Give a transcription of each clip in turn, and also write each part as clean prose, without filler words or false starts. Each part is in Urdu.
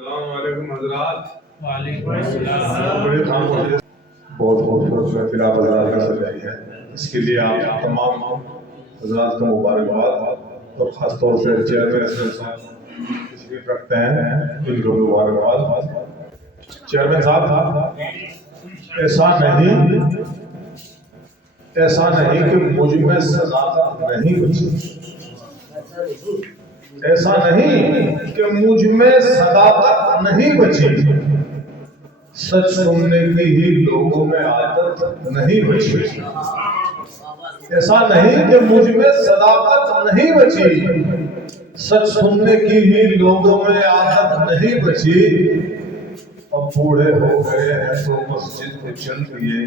السلام علیکم حضرات. وعلیکم السلام. بہت خوبصورت محفل آپ حضرات کا سجائی ہے. اس کے لیے آپ تمام حضرات کو مبارکباد اور خاص طور سے چیئرمین اسلم صاحب تشریف رکھتے ہیں ان کو مبارکباد. چیئرمین صاحب ایسا نہیں کہ مجھ میں صداقت نہیں بچی. ایسا نہیں کہ مجھ میں صداقت نہیں بچی. سچ سننے کی ہی لوگوں میں عادت نہیں بچی. ایسا نہیں کہ مجھ میں صداقت نہیں بچی. سچ سننے کی ہی لوگوں میں عادت نہیں بچی. اب بوڑھے ہو گئے ہیں تو مسجد کو چل دیے.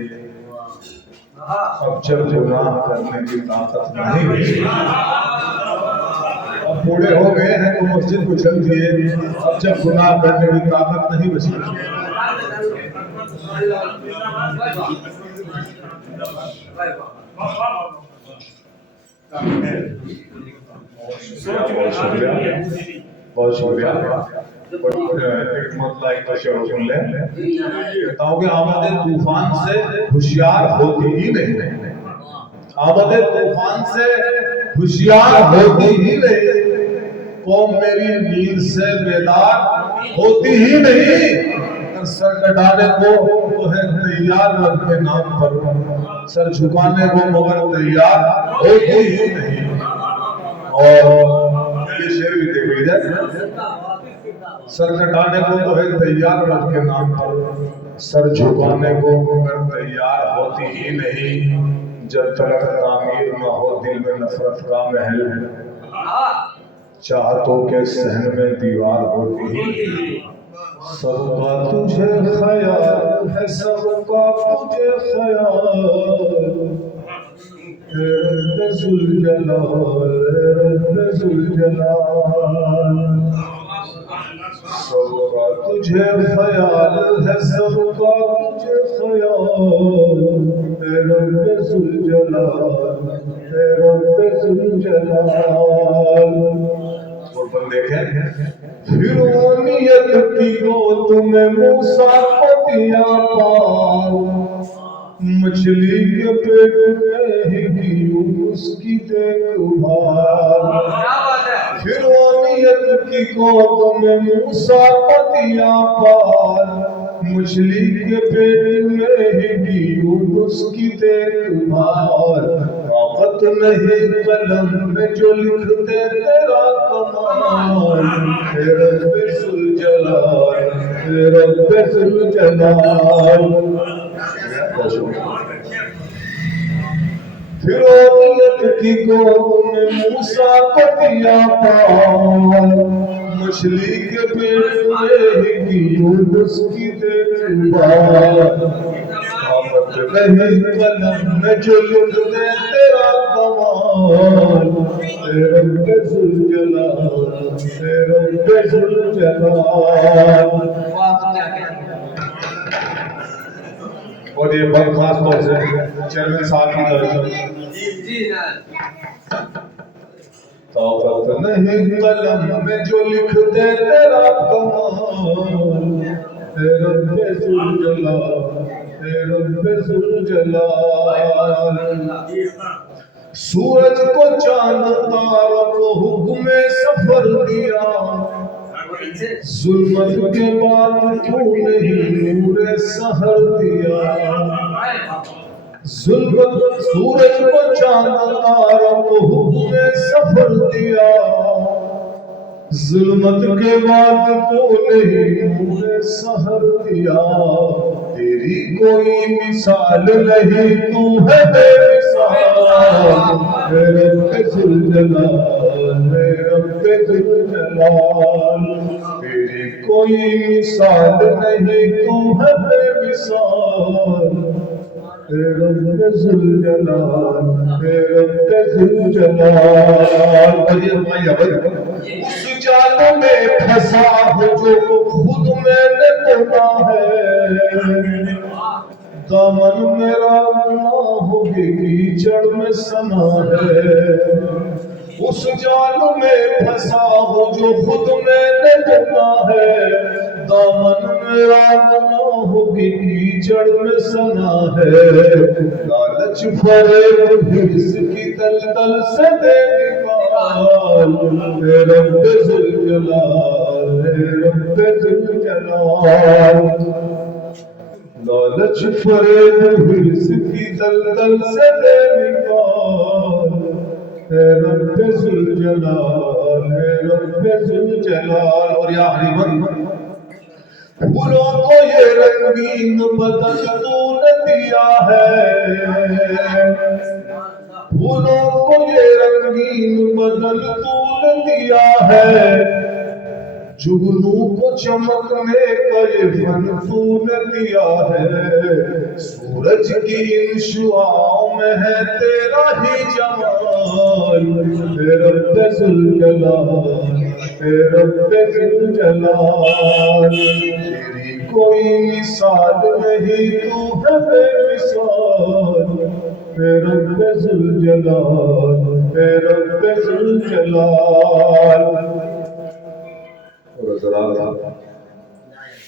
اب جب گناہ کرنے کی طاقت نہیں بچی. اب بوڑھے ہو گئے ہیں تو مسجد کو چل دیے. اب جب گناہ کرنے کی طاقت نہیں بچی. بہت شکریہ. ایک مرتبہ ایک شعر سن لیں. کہتا ہوں کہ آمد طوفان سے ہوشیار ہوتی ہی نہیں. آمد طوفان سے ہوشیار ہوتی ہی نہیں. قوم میری نیند سے بیدار ہوتی ہی نہیں. سر کٹانے کو ہے تیار رب کے نام پر. سر جھکانے کو مگر تیار ہوتی ہی نہیں. اور یہ شعر بھی دیکھ لیجیے. سر کٹانے کو تو ہے تیار رب کے نام پر. سر جھکانے کو مگر تیار ہوتی ہی نہیں. جب تک تعمیر نہ ہو دل میں نفرت کا محل. چاہتوں کے صحن میں دیوار ہوتی ہی نہیں. سب کا تجھے خیال ہے, سب کا تجھے خیال. رب ذوالجلال, رب ذوالجلال. سب کا تجھے خیال ہے, سب کا تجھے خیال. رب ذوالجلال, رب ذوالجلال. اور بندے کہتے فرعونیت کی گود میں موسیٰ کو دیا پار. مچھلی کے پیٹ میں ہی کی اس کی دیکھ بھال. فرعونیت کی گود میں موسیٰ کو دیا پار. مچھلی کے پیٹ میں ہی کی اس کی دیکھ بھال. طاقت نہیں قلم میں جو لکھتے تیرا کمال. رب ذوالجلال, رب ذوالجلال. فرعونیت کی گود میں موسیٰ کو دیا پار. مچھلی کے پیٹ میں ہی کی یونس کی دیکھ بھال. طاقت نہیں قلم میں جو لکھتے تیرا کمال. رب ذوالجلال, رب ذوالجلال. اور یہ بہت خاص طور سے چیئرمین صاحب کی طرف. طاقت نہیں قلم میں جو لکھتے تیرا کمال. رب ذوالجلال, رب ذوالجلال. سورج کو چاند تاروں کو حکم سفر دیا. ظلمت کے بعد تو نہیں نور سحر دیا. سورج کو چاند تاروں کو حکم سفر دیا. ظلمت کے بعد تو نہیں نور سحر دیا. تیری کوئی مثال نہیں, تو ہے بے مثال. رب ذوالجلال, رب ذوالجلال. تیری کوئی مثال نہیں, تو ہے بے مثال. رب ذوالجلال, رب ذوالجلال. اس جال میں پھنسا ہو جو خود میں نے توڑا ہے. دامن میرا گناہوں کے کیچڑ میں سنا ہے. اس جال میں پھنسا ہو جو خود میں نے توڑا ہے. گناہوں کی کیچڑ میں سنا ہے، لالچ فریب حرص کی دلدل سے دے نکال، اے رب ذوالجلال، اے رب ذوالجلال، لالچ فریب حرص کی دلدل سے دے نکال، اے رب ذوالجلال، اے رب ذوالجلال۔ اور یا غریباً پھولوں کو یہ رنگین بدن تو نے دیا ہے، پھولوں کو یہ رنگین بدن تو نے دیا ہے، جگنوں کو چمکنے کا یہ فن تو نے دیا ہے، سورج کی ان شعاؤں میں ہے تیرا ہی جمال، اے رب ذوالجلال، اے رب ذوالجلال، تیری کوئی مثال نہیں، تو ہے بے مثال، اے رب ذوالجلال، اے رب ذوالجلال۔ اور حضرات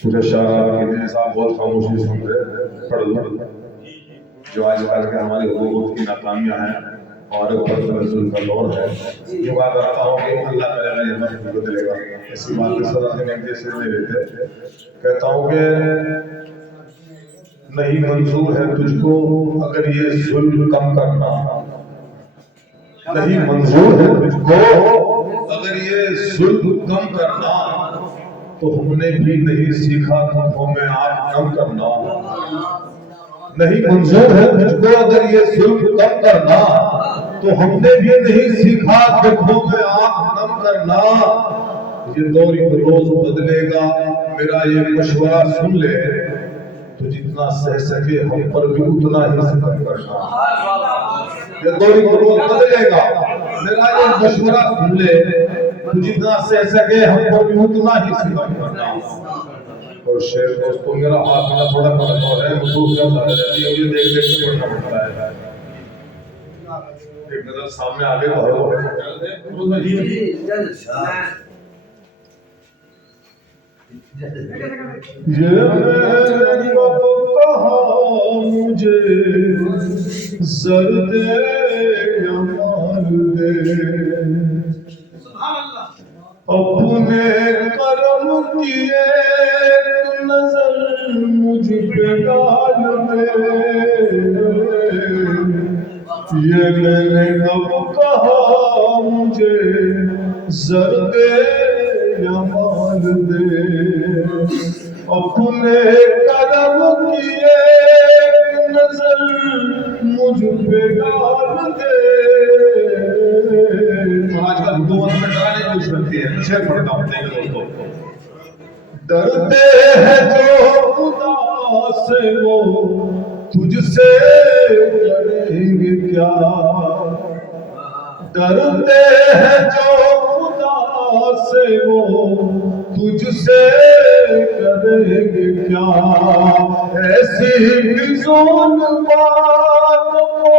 مجھے شاعر کے دن صاحب بہت خاموشی سن رہے، پڑھ لوں جو آج کل کے ہماری حکومت کی ناکامیاں ہیں اور اوپر رسول کا دور ہے، جو بات کرتا ہوں کہ اللہ تعالیٰ نے یہ مجھے بدلے گا، اسی بات کی صدا سے میں جیسے نہیں لیتے، کہتا ہوں کہ نہیں منظور ہے تجھ کو اگر یہ ظلم کم کرنا، نہیں منظور ہے تجھ کو اگر یہ ظلم کم کرنا، تو ہم نے بھی نہیں سیکھا دکھوں میں آنکھ نم کرنا، نہیں منظور ہے تجھ کو اگر یہ ظلم کم کرنا، تو ہم نے بھی نہیں سیکھا دکھوں میں آنکھ نم کرنا، یہ دور ایک روز بدلے گا میرا یہ مشورہ سن لے، تو جتنا سہ سکے ہم پر بھی اتنا ہی ستم کرنا، یہ دور ایک روز بدلے گا میرا یہ مشورہ سن لے، تو جتنا سہ سکے ہم پر بھی اتنا ہی ستم کرنا۔ اور شیخ دوستو میرا ہاتھ میں تھوڑا کمزور ہے، مصروف زیادہ رہتی ہے، یہ دیکھ دیکھ کے پڑھنا پڑتا ہے، ایک نظر سامنے آگے بڑھو، یہ میرے رب کہا مجھے زر دے یا مال دے، اپنے کرم کی ایک نظر مجھ پہ ڈال دے، یہ میرے رب کہا مجھے زر دے یا مال دے، اپنے کرم کی ایک نظر مجھ پہ ڈال دے۔ آج کل حکومت میں ڈرانے کی کوشش کرتی ہے، شعر پڑھتا ہوں دوستوں، ڈرتے ہیں جو خدا سے وہ تجھ سے ڈریں گے کیا، ڈرتے ہیں جو خدا سے وہ تجھ سے ڈریں گے کیا، ایسی فضول باتوں کو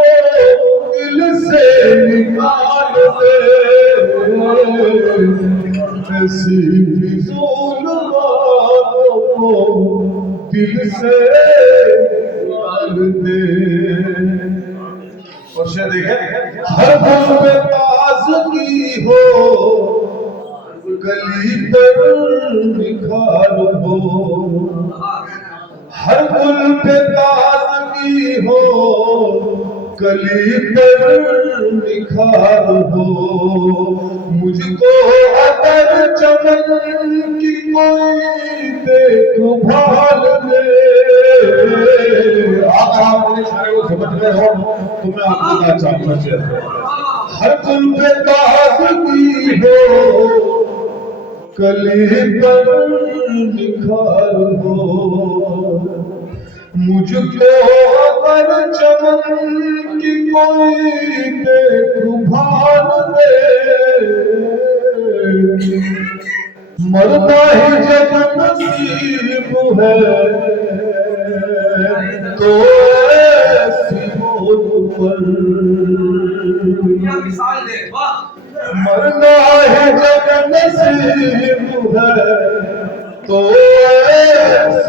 دل سے نکال دے، ایسی فضول باتوں کو دل سے نکال دے۔ اور شاید دیکھیں ہر گل میں تازگی ہو، گلی پر نکھار ہو، ہر گل پہ تازگی ہو، گلی پر نکھار ہو، مجھ کو اگر چمن کی کوئی دیکھ بھال دے۔ اگر آپ اپنے اشارے کو سمجھ رہے ہو تو میں آپ کو کہنا چاہتا ہوں، ہر گل پہ تازگی ہو، کلی پر نکھار ہو، مجھ کو اگر چمن کی کوئی دیکھ بھال دے، مرنا ہی جب نصیب ہے تو ایسی موت پر، مرنا ہے جب نصیب ہے تو ایسی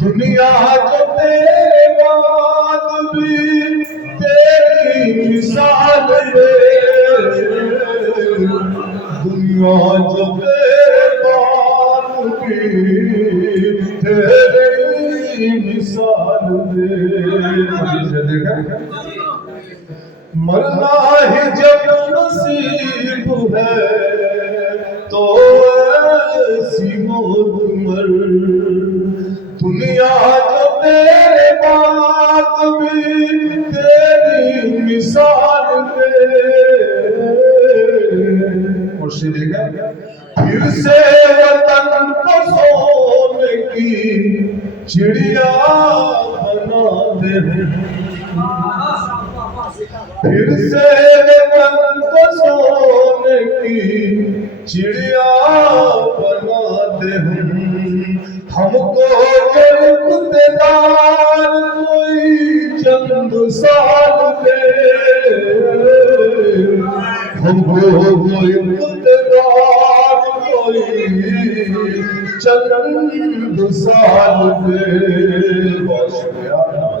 دنیا جو تیرے بعد بھی تیری مثال دے، دنیا جو تیرے بعد بھی تیری مثال دے۔ دیکھا مرنا ہی جب نصیب ہے تو ایسی موت مر، دنیا جو تیرے بعد بھی تیری مثال دے۔ مرشد ہے پھر سے وطن کو سونے کی چڑیا بنا دے، پھر سے وطن کو سونے کی چڑیا بنا دے، ہم کو جو اقتدار کوئی چند سال دے، ہم کو کوئی اقتدار کوئی چند سال دے۔ بہت شکریہ۔